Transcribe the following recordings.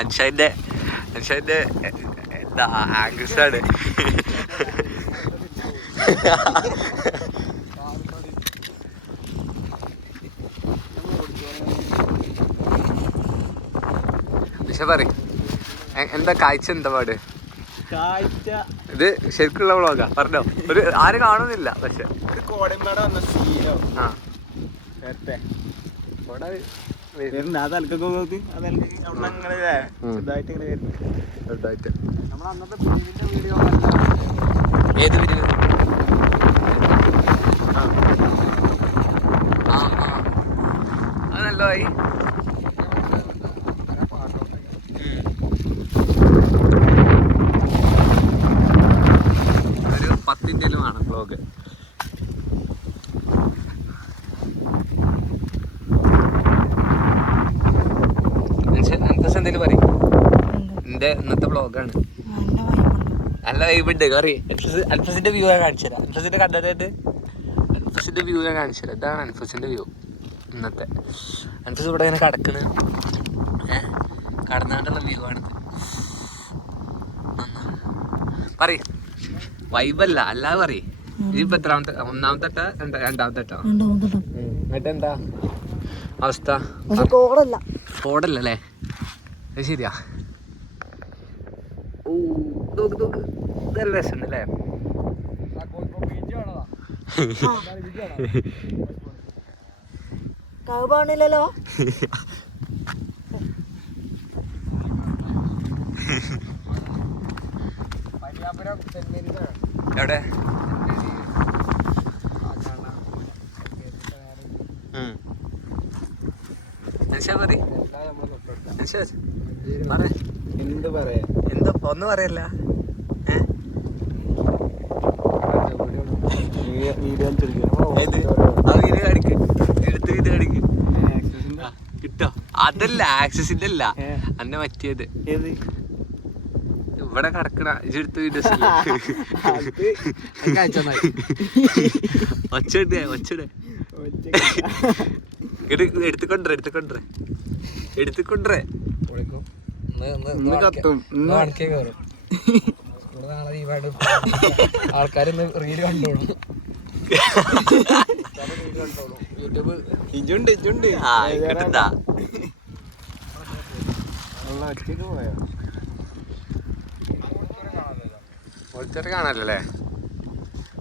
അൻഷാന്റെ എന്താ ആംഗിൾസാണ്. പറ എന്താ കാഴ്ച, എന്താ പാട്? ഇത് ശരിക്കുള്ള വ്ളോഗാ, പറഞ്ഞോ. ഒരു ആരും കാണുന്നില്ല, പക്ഷെ ഏത് പിരിവ്? അത് നല്ലതായി. ഒരു 10 മിനിറ്റിലും ആണ് വ്ളോഗ്. എന്തേലും പറയും. എന്റെ ഇന്നത്തെ വ്ളോഗാണ്. നല്ല വൈബുണ്ട്. പറയും. അൻഫസിന്റെ വ്യൂ ഞാൻ കാണിച്ചു തരാം. അൻഫസിന്റെ കണ്ടിട്ട് അൻഫസിന്റെ വ്യൂ ഞാൻ കാണിച്ചു തരാം. ഇതാണ് അൻഫസിന്റെ വ്യൂ ഇന്നത്തെ. അൻഫസ് ഇവിടെ ഇങ്ങനെ കിടക്കണ്, കടന്നാണ്ടുള്ള വ്യൂ ആണിത്. പറയ്, വൈബല്ല അല്ലാതെ പറയ്. ഇതിപ്പോ എത്രാമത്തെ? ഒന്നാമത്തെ രണ്ടാമത്തെ? എന്നിട്ട് എന്താ അവസ്ഥ? കോടല്ലേ? അത് ശരിയാ. ഓ നല്ല രസമുണ്ടല്ലേ? കാണില്ലല്ലോ. എവിടെ? എന്ത് പറയാ? എന്താ ഒന്നും പറയല്ല. കിട്ടോ? അതല്ല, ആക്സസിന്റെ അല്ല, അന്നെ പറ്റിയത്. ഇവിടെ കിടക്കണ ഇതെടുത്ത് വീഡിയോസ് ഒച്ചടേ എടുത്തുകൊണ്ടേ ആൾക്കാരൊന്ന് റീല് കണ്ടോളൂ. യൂട്യൂബ് ഇജുണ്ട് ഓഡിറ്റോറിയം കാണാനല്ലേ?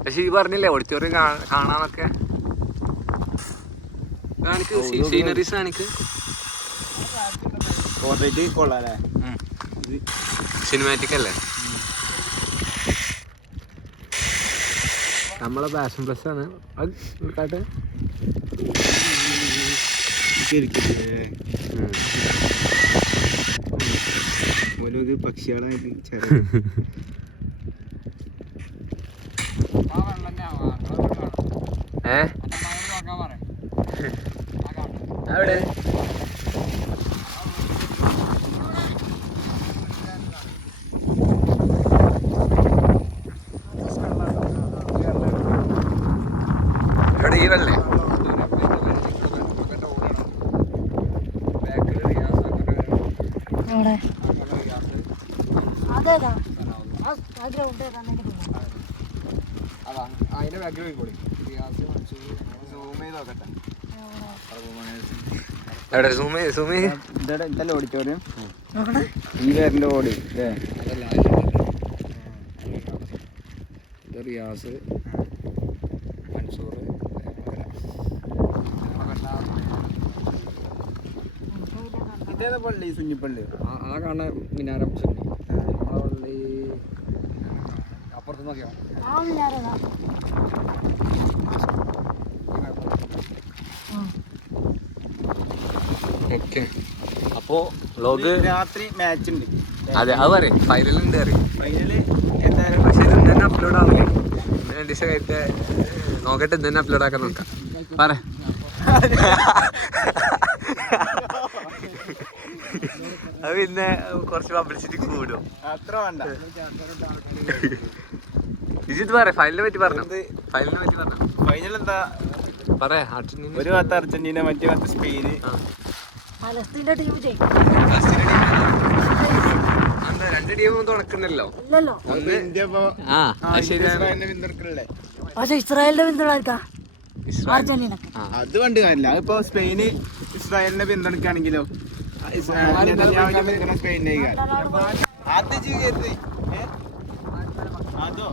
പക്ഷെ ഈ പറഞ്ഞില്ലേ ഓഡിറ്റോറിയം കാണാനൊക്കെ. കാണിക്ക്, സീനറീസ് കാണിക്ക്. സിനിമാറ്റിക് അല്ലേ? നമ്മളെ പാഷൻ പ്ലസ് ആണ്. അത് കാട്ടെ. പക്ഷികളായിട്ട് അവിടെ ഈ വെള്ളേ അതിന്റെ ബാക്കിൽ പോയി ഓഡിറ്റോറിയം ഈ പേരിന്റെ ഓടി റിയാസ് മൻസൂർ ഇതേതാ പള്ളി? സുന്നിപ്പള്ളി. ആ കാണാൻ മിനാരം പള്ളി അപ്പുറത്ത് നോക്കിയോ? ഓക്കെ, അപ്പോ വ്ളോഗ് രാത്രി മാച്ച് ഉണ്ട്. അതെ, അത് പറയും. ഫൈനലുണ്ട് പറയും. ഫൈനല് എന്തായാലും പക്ഷെ ഇത് തന്നെ അപ്ലോഡ് ആവില്ലേ? 2 ദിവസം കഴിഞ്ഞിട്ട് നോക്കട്ടെ, ഇന്ന് തന്നെ അപ്ലോഡ് ആക്കാൻ നോക്കാം. പറ. അത് പിന്നെ കുറച്ച് പബ്ലിസിറ്റി കൂടും. അത്ര വേണ്ട. ഇത് പറ, ഫൈനലിനെ പറ്റി പറഞ്ഞു. ഫൈനലിനെ പറ്റി പറഞ്ഞു. ഫൈനൽ എന്താ പറയാ? അർജന്റീന ഒരു ഭാഗത്ത് അർജന്റീന, മറ്റേ ഭാഗത്ത് സ്പെയിന്. ഫലസ്തീന്റെ ടീം ജയിക്കും. അന്ന് രണ്ട് ടീമും തുണക്കണ്ടല്ലോ. ഇല്ലല്ലോ. ഒന്ന് ഇന്ത്യ ഇപ്പൊ ആ അത് ശരിയാണ്. ഇസ്രായേലിനെ പിന്തുണക്കണല്ലേ? പക്ഷെ ഇസ്രായേലിന്റെ പിന്തുണ ആർക്കാ? ഇസ്രായേൽ അർജന്റീനക്ക്. അത് കണ്ടു കാര്യമില്ല. അതിപ്പോ സ്പെയിന് ഇസ്രായേലിനെ പിന്തുണക്കുകയാണെങ്കിലോ നെതന്യാഹുവിനെ പിന്തുണ സ്പെയിനെ അത് ചെയ്യരുത്. അതോ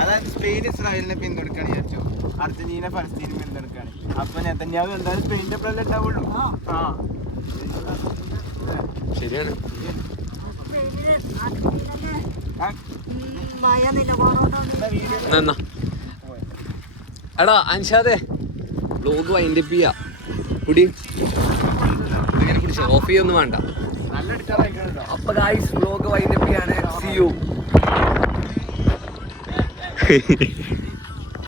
അതായത് സ്പെയിൻ ഇസ്രായേലിനെ പിന്തുണക്കാണ് വിചാരിച്ചോ, അർജന്റീന ഫലസ്തീനെ പിന്തുണക്കാണ്. അപ്പൊ നെതന്യാഹു എന്തായാലും സ്പെയിനിന്റെ പ്ലേയർ ഉണ്ടാവുള്ളൂ. ആ ശരിയാണ്. മയ നിലവാരം എന്നാ എടാ അൻഷാദേ വ്ലോഗ് വൈൻഡപ്പ് ചെയ്യാ. കുടി ഇങ്ങനെ പിടിച്ചോ, ഓഫ് ചെയ്യൊന്നും വേണ്ട. നല്ല അടിച്ചാൽ അപ്പൊ ഗായ്സ് വ്ലോഗ് വൈൻഡപ്പ് ചെയ്യാണ്. See you.